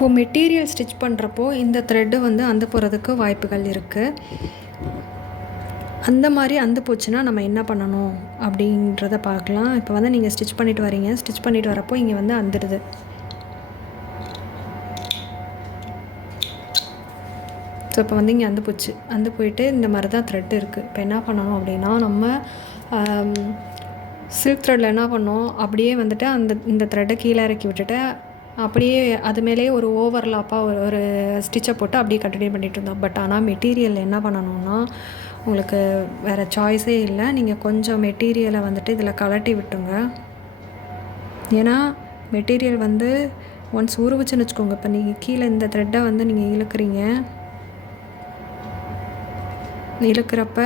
இப்போது material stitch பண்ணுறப்போ இந்த த்ரெட்டு வந்து அந்து போகிறதுக்கு வாய்ப்புகள் இருக்குது. அந்த மாதிரி அந்து போச்சுன்னா நம்ம என்ன பண்ணணும் அப்படின்றத பார்க்கலாம். இப்போ வந்து நீங்கள் ஸ்டிச் பண்ணிவிட்டு வரீங்க, ஸ்டிச் பண்ணிவிட்டு வரப்போ இங்கே வந்து அந்துடுது. ஸோ இப்போ வந்து இங்கே அந்து போச்சு, அந்து போயிட்டு இந்த மாதிரி தான் த்ரெட் இருக்குது. இப்போ என்ன பண்ணணும் அப்படின்னா, நம்ம சில்க் த்ரெட்டில் என்ன பண்ணோம், அப்படியே வந்துட்டு இந்த த்ரெட்டை கீழே இறக்கி விட்டுட்டு அப்படியே அது மேலேயே ஒரு ஓவர்லாப்பாக ஒரு ஸ்டிச்சை போட்டு அப்படியே கண்டினியூ பண்ணிகிட்டு இருந்தோம். பட் ஆனால் மெட்டீரியல் என்ன பண்ணணும்னா, உங்களுக்கு வேறு சாய்ஸே இல்லை. நீங்கள் கொஞ்சம் மெட்டீரியலை வந்துட்டு இதில் கலட்டி விட்டுங்க. ஏன்னா மெட்டீரியல் வந்து ஒன்ஸ் உருவிச்சுன்னு வச்சுக்கோங்க. இப்போ நீங்கள் கீழே இந்த த்ரெட்டை வந்து நீங்கள் இழுக்கிறப்ப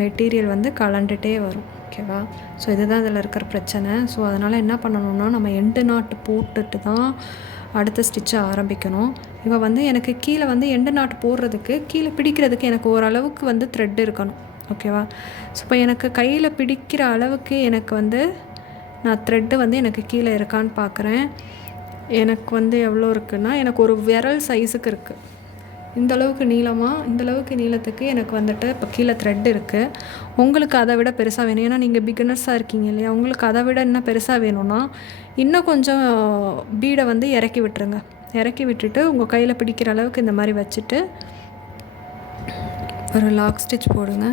மெட்டீரியல் வந்து கலண்டுகிட்டே வரும். ஓகேவா? ஸோ இதுதான் இதில் இருக்கிற பிரச்சனை. ஸோ அதனால் என்ன பண்ணணும்னா, நம்ம எண்டு நாட்டு போட்டுட்டு தான் அடுத்த ஸ்டிச்சை ஆரம்பிக்கணும். இப்போ வந்து எனக்கு கீழே வந்து எண்டு நாட்டு போடுறதுக்கு கீழே பிடிக்கிறதுக்கு எனக்கு ஓரளவுக்கு வந்து த்ரெட் இருக்கணும். ஓகேவா? ஸோ இப்போ எனக்கு கையில் பிடிக்கிற அளவுக்கு எனக்கு வந்து நான் த்ரெட்டு வந்து எனக்கு கீழே இருக்கான்னு பார்க்குறேன். எனக்கு வந்து எவ்வளோ இருக்குன்னா, எனக்கு ஒரு விரல் சைஸுக்கு இருக்குது. இந்தளவுக்கு நீளத்துக்கு எனக்கு வந்துட்டு இப்போ கீழே த்ரெட் இருக்குது. உங்களுக்கு அதை விட பெருசாக வேணும். ஏன்னா நீங்கள் பிகினர்ஸாக இருக்கீங்க இல்லையா? உங்களுக்கு அதை விட இன்னும் பெருசாக வேணும்னா இன்னும் கொஞ்சம் பீடை வந்து இறக்கி விட்டுருங்க. இறக்கி விட்டுட்டு உங்கள் கையில் பிடிக்கிற அளவுக்கு இந்த மாதிரி வச்சுட்டு ஒரு லாக் ஸ்டிச் போடுங்க.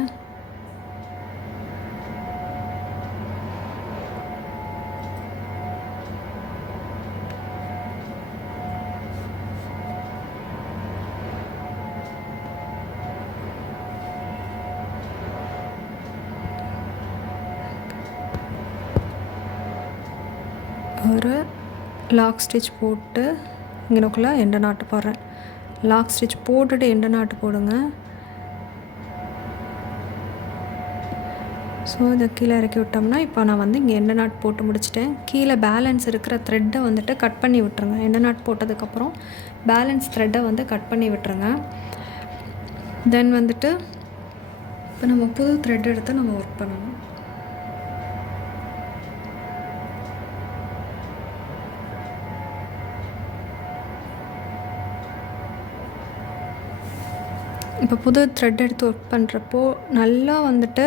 ஒரு லாக் ஸ்டிச் போட்டு இங்கனக்குள்ளே எண்டு நாட்டு போடுறேன். லாக் ஸ்டிச் போட்டுட்டு எண்டு நாட்டு போடுங்க. ஸோ இதை கீழே இறக்கி விட்டோம்னா, இப்போ நான் வந்து இங்கே எண்டு நாட் போட்டு முடிச்சிட்டேன். கீழே பேலன்ஸ் இருக்கிற த்ரெட்டை வந்துட்டு கட் பண்ணி விட்டுருங்க. எண்டு நாட் போட்டதுக்கப்புறம் பேலன்ஸ் த்ரெட்டை வந்து கட் பண்ணி விட்டுருங்க. தென் வந்துட்டு இப்போ நம்ம புது த்ரெட் எடுத்து நம்ம ஒர்க் பண்ணணும். இப்போ புது த்ரெட் எடுத்து ஒர்க் பண்ணுறப்போ நல்லா வந்துட்டு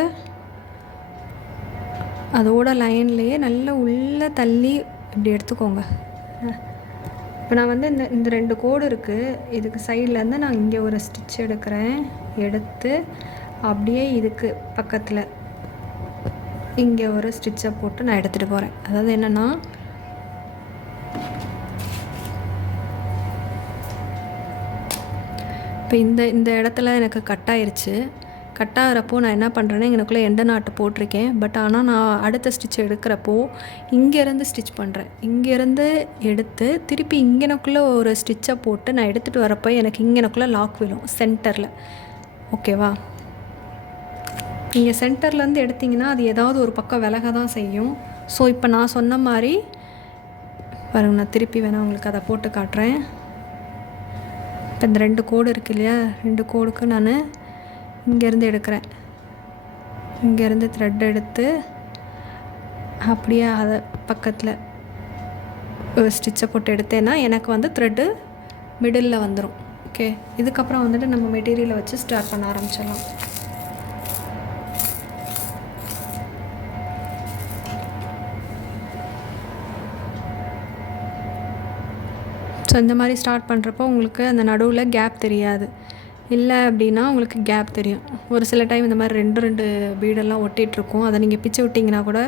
அதோட லைன்லேயே நல்லா உள்ளே தள்ளி இப்படி எடுத்துக்கோங்க. இப்போ நான் வந்து இந்த 2 கோடு இருக்குது, இதுக்கு சைட்லேருந்து நான் இங்கே ஒரு ஸ்டிச் எடுக்கிறேன். எடுத்து அப்படியே இதுக்கு பக்கத்தில் இங்கே ஒரு ஸ்டிச்சை போட்டு நான் எடுத்துகிட்டு போகிறேன். அதாவது என்னென்னா, இப்போ இந்த இடத்துல எனக்கு கட் ஆயிடுச்சு. கட் ஆகிறப்போ நான் என்ன பண்ணுறேன்னா, எனக்குள்ளே எண்டு நாட்டு போட்டிருக்கேன். பட் ஆனால் நான் அடுத்த ஸ்டிச் எடுக்கிறப்போ இங்கேருந்து ஸ்டிச் பண்ணுறேன். இங்கேருந்து எடுத்து திருப்பி இங்கனக்குள்ளே ஒரு ஸ்டிச்சை போட்டு நான் எடுத்துகிட்டு வரப்போ எனக்கு இங்கனக்குள்ளே லாக் விழும் சென்டரில். ஓகேவா? நீங்கள் சென்டர்லேருந்து எடுத்திங்கன்னா அது ஏதாவது ஒரு பக்கம் விலக தான் செய்யும். ஸோ இப்போ நான் சொன்ன மாதிரி பாருங்கள், நான் திருப்பி வேணால் உங்களுக்கு அதை போட்டு காட்டுறேன். இப்போ இந்த 2 கோடு இருக்குது இல்லையா? 2 கோடுக்கு நான் இங்கேருந்து எடுக்கிறேன். இங்கேருந்து த்ரெட் எடுத்து அப்படியே அதை பக்கத்தில் ஒரு ஸ்டிச்சை போட்டு எடுத்தேன்னா எனக்கு வந்து த்ரெட்டு மிடில் வந்துடும். ஓகே, இதுக்கப்புறம் வந்துட்டு நம்ம மெட்டீரியலை வச்சு ஸ்டார்ட் பண்ண ஆரம்பிச்சிடலாம். ஸோ இந்த மாதிரி ஸ்டார்ட் பண்ணுறப்போ உங்களுக்கு அந்த நடுவில் கேப் தெரியாது. இல்லை அப்படின்னா உங்களுக்கு கேப் தெரியும். ஒரு சில டைம் இந்த மாதிரி 2 பீடெல்லாம் ஒட்டிகிட்ருக்கும். அதை நீங்கள் பிச்சு விட்டிங்கன்னா கூட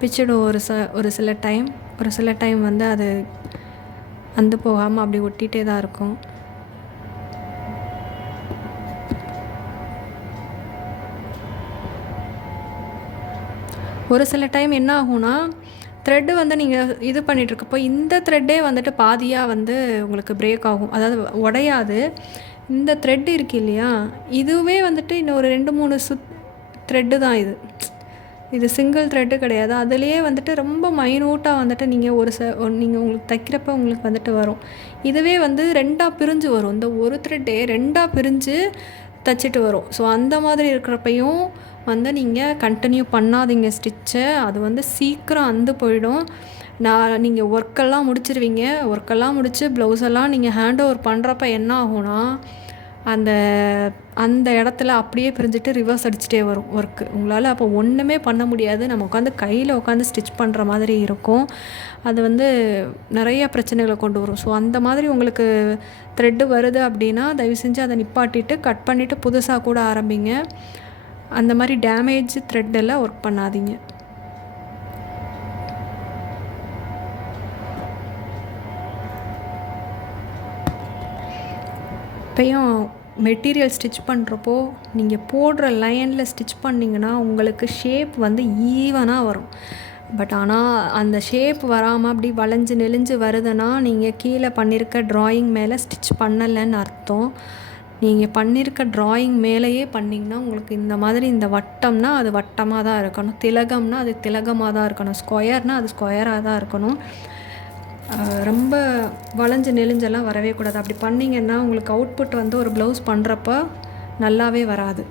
பிச்சிடும். ஒரு சில டைம் வந்து அது அந்து போகாமல் அப்படி ஒட்டிகிட்டே தான் இருக்கும். ஒரு சில டைம் என்ன ஆகும்னா, த்ரெட்டு வந்து நீங்கள் இது பண்ணிகிட்ருக்கப்போ இந்த த்ரெட்டே வந்துட்டு பாதியாக வந்து உங்களுக்கு பிரேக் ஆகும். அதாவது உடையாது. இந்த த்ரெட் இருக்குது இல்லையா, இதுவே வந்துட்டு இன்னொரு 2-3 த்ரெட்டு தான் இது சிங்கிள் த்ரெட்டு கிடையாது. அதுலேயே வந்துட்டு ரொம்ப மைனூட்டாக வந்துட்டு நீங்கள் நீங்கள் உங்களுக்கு தைக்கிறப்ப உங்களுக்கு வந்துட்டு வரும். இதுவே வந்து 2ஆக பிரிஞ்சு வரும். இந்த ஒரு த்ரெட்டே 2ஆக பிரிஞ்சு தைச்சிட்டு வரும். ஸோ அந்த மாதிரி இருக்கிறப்பையும் வந்து நீங்கள் கண்டினியூ பண்ணாதீங்க ஸ்டிச்சை. அது வந்து சீக்கிரம் அந்து போயிடும். நீங்கள் ஒர்க்கெல்லாம் முடிச்சிருவீங்க. ஒர்க்கெல்லாம் முடித்து ப்ளவுஸெல்லாம் நீங்கள் ஹேண்ட் ஓவர் பண்ணுறப்ப என்ன ஆகும்னா, அந்த அந்த இடத்துல அப்படியே பிரிஞ்சுட்டு ரிவர்ஸ் அடிச்சுட்டே வரும் ஒர்க்கு. உங்களால் அப்போ ஒன்றுமே பண்ண முடியாது. நம்ம உட்காந்து கையில் உட்காந்து ஸ்டிச் பண்ணுற மாதிரி இருக்கும். அது வந்து நிறைய பிரச்சனைகளை கொண்டு வரும். ஸோ அந்த மாதிரி உங்களுக்கு த்ரெட்டு வருது அப்படின்னா தயவு செஞ்சு அதை நிப்பாட்டிட்டு கட் பண்ணிவிட்டு புதுசாக கூட ஆரம்பிங்க. அந்த மாதிரி டேமேஜ் த்ரெட்டெல்லாம் ஒர்க் பண்ணாதீங்க. இப்போயும் மெட்டீரியல் ஸ்டிச் பண்ணுறப்போ நீங்கள் போடுற லைனில் ஸ்டிச் பண்ணிங்கன்னா உங்களுக்கு ஷேப் வந்து ஈவனாக வரும். பட் ஆனால் அந்த ஷேப் வராமல் அப்படி வளைஞ்சு நெளிஞ்சு வருதுன்னா நீங்கள் கீழே பண்ணியிருக்க ட்ராயிங் மேலே ஸ்டிச் பண்ணலைன்னு அர்த்தம். நீங்கள் பண்ணியிருக்க ட்ராயிங் மேலேயே பண்ணிங்கன்னா உங்களுக்கு இந்த மாதிரி இந்த வட்டம்னா அது வட்டமாக தான் இருக்கணும், திலகம்னா அது திலகமாக தான் இருக்கணும், ஸ்கொயர்னால் அது ஸ்கொயராக தான் இருக்கணும். ரொம்ப வளைஞ்சு நெளிஞ்செல்லாம் வரவே கூடாது. அப்படி பண்ணிங்கன்னா உங்களுக்கு அவுட்புட் வந்து ஒரு ப்ளவுஸ் பண்ணுறப்ப நல்லாவே வராது.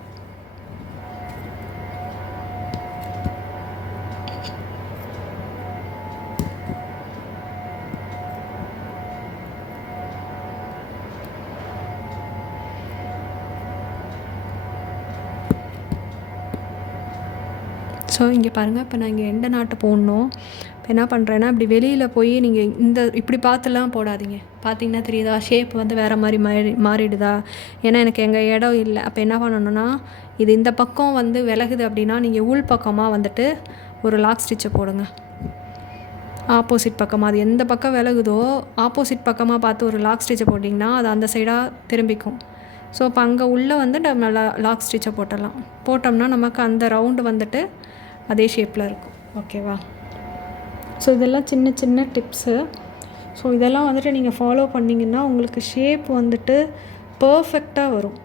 ஸோ இங்கே பாருங்கள், இப்போ நான் இங்கே எண்டை நாட்டு போடணும். இப்போ என்ன பண்ணுறேன்னா, இப்படி வெளியில் போய் நீங்கள் இப்படி பார்த்துலாம் போடாதீங்க. பார்த்தீங்கன்னா தெரியுதா ஷேப் வந்து வேறு மாதிரி மாறிடுதா? ஏன்னா எனக்கு எங்கள் இடம் இல்லை. அப்போ என்ன பண்ணணுன்னா, இது இந்த பக்கம் வந்து விலகுது அப்படின்னா நீங்கள் உள் பக்கமாக வந்துட்டு ஒரு லாக் ஸ்டிச்சை போடுங்க. ஆப்போசிட் பக்கமாக அது எந்த பக்கம் விலகுதோ ஆப்போசிட் பக்கமாக பார்த்து ஒரு லாக் ஸ்டிச்சை போட்டிங்கன்னா அது அந்த சைடாக திரும்பிக்கும். ஸோ இப்போ அங்கே உள்ளே வந்து நம்ம லாக் ஸ்டிச்சை போட்டோம்னா நமக்கு அந்த ரவுண்டு வந்துட்டு அதே ஷேப்பில் இருக்கும். ஓகேவா? ஸோ இதெல்லாம் சின்ன சின்ன டிப்ஸு. ஸோ இதெல்லாம் வந்துட்டு நீங்கள் ஃபாலோ பண்ணிங்கன்னா உங்களுக்கு ஷேப் வந்துட்டு பர்ஃபெக்டாக வரும்.